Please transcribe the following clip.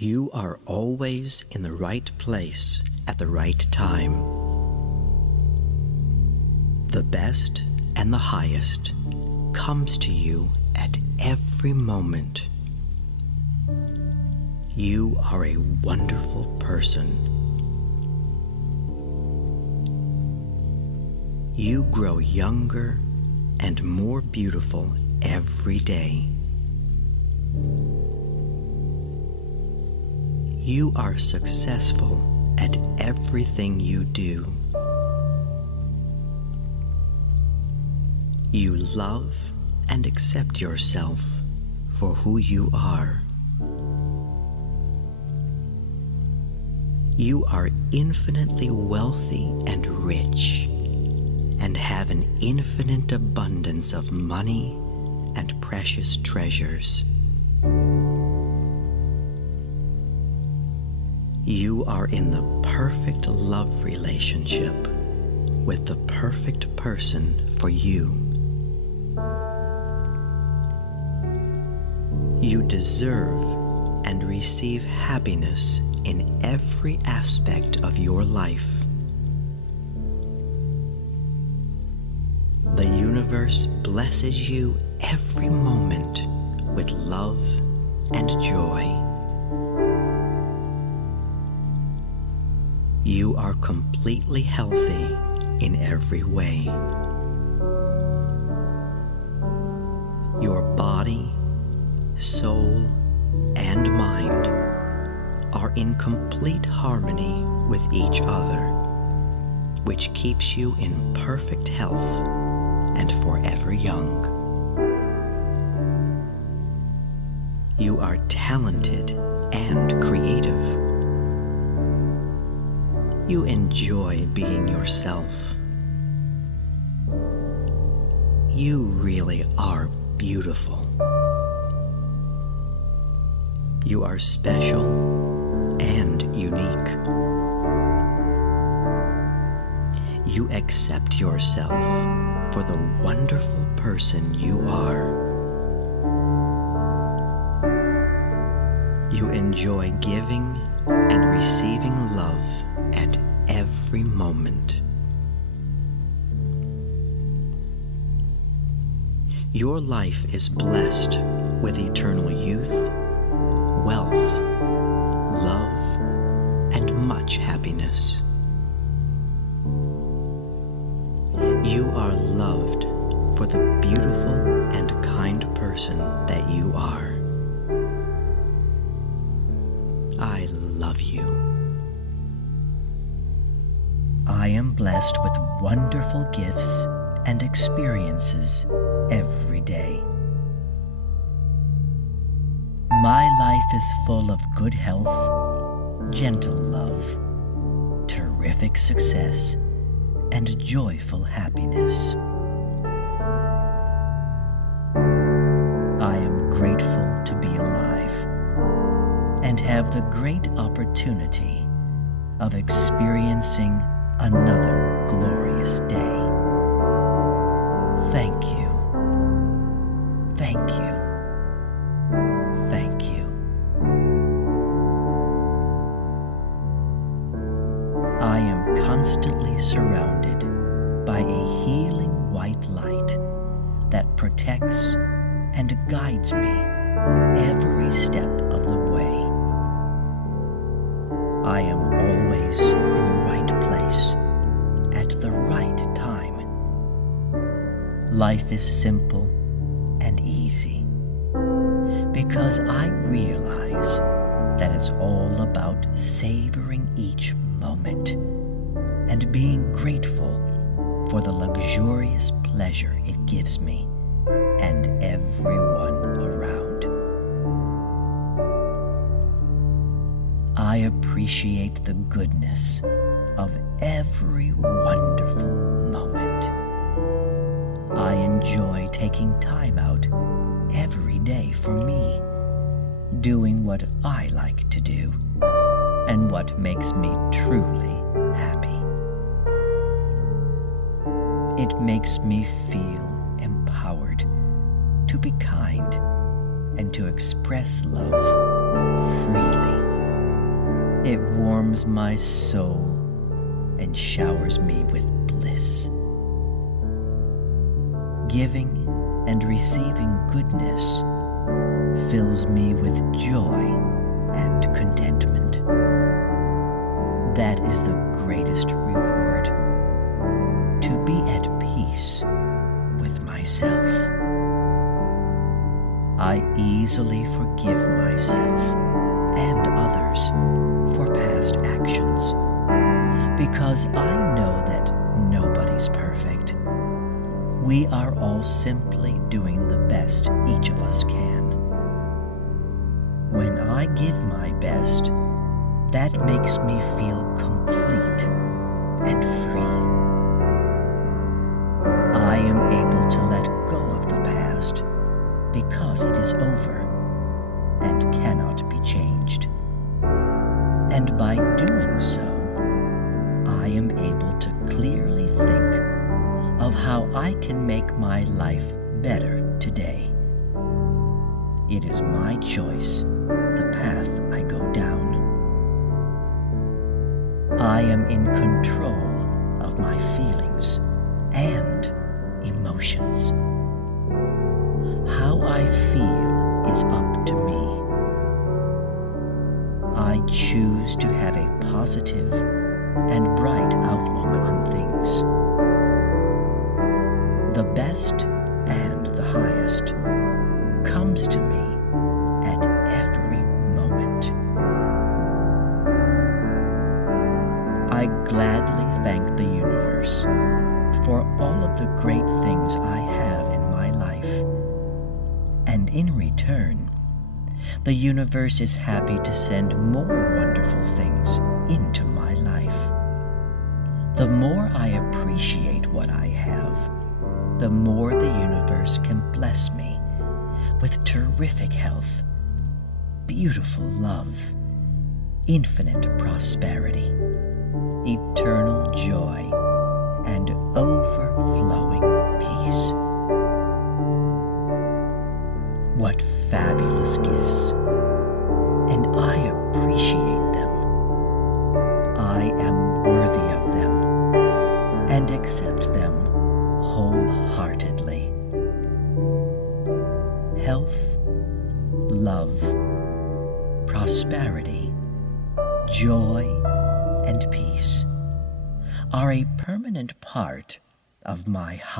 You are always in the right place at the right time. The best and the highest comes to you at every moment. You are a wonderful person. You grow younger and more beautiful every day. You are successful at everything you do. You love and accept yourself for who you are. You are infinitely wealthy and rich, and have an infinite abundance of money and precious treasures. You are in the perfect love relationship with the perfect person for you. You deserve and receive happiness in every aspect of your life. The universe blesses you every moment with love and joy. You are completely healthy in every way. Your body, soul, and mind are in complete harmony with each other, which keeps you in perfect health and forever young. You are talented and creative. You enjoy being yourself. You really are beautiful. You are special and unique. You accept yourself for the wonderful person you are. You enjoy giving and receiving love at every moment. Your life is blessed with eternal youth, wealth, love, and much happiness. You are loved for the beautiful and kind person that you are. I love you. I am blessed with wonderful gifts and experiences every day. My life is full of good health, gentle love, terrific success, and joyful happiness. I am grateful to be alive and have the great opportunity of experiencing another glorious day. Thank you. Thank you. Thank you. I am constantly surrounded by a healing white light that protects and guides me every step of the way. I am always in the right place at the right time. Life is simple and easy because I realize that it's all about savoring each moment and being grateful for the luxurious pleasure it gives me and everyone around. I appreciate the goodness of every wonderful moment. I enjoy taking time out every day for me, doing what I like to do and what makes me truly happy. It makes me feel empowered to be kind and to express love freely. It warms my soul and showers me with bliss. Giving and receiving goodness fills me with joy and contentment. That is the greatest reward, to be at peace with myself. I easily forgive myself and others for past actions, because I know that nobody's perfect. We are all simply doing the best each of us can. When I give my best, that makes me feel complete and free. I am able to let go of the past because it is over and cannot be changed. And by doing so, I am able to clearly think of how I can make my life better today. It is my choice, the path I go down. I am in control of my feelings and emotions. How I feel is up to me. I choose to have a positive and bright outlook on things. The best and the highest comes to me at every moment. I gladly thank the universe for all of the great things I have in my life. And in return, the universe is happy to send more wonderful things into my life. The more I appreciate what I have, the more the universe can bless me with terrific health, beautiful love, infinite prosperity, eternal joy, and overflowing peace. What fabulous gifts, and I appreciate them. I am worthy of them and accept them wholeheartedly. Health, love, prosperity, joy, and peace are a permanent part of my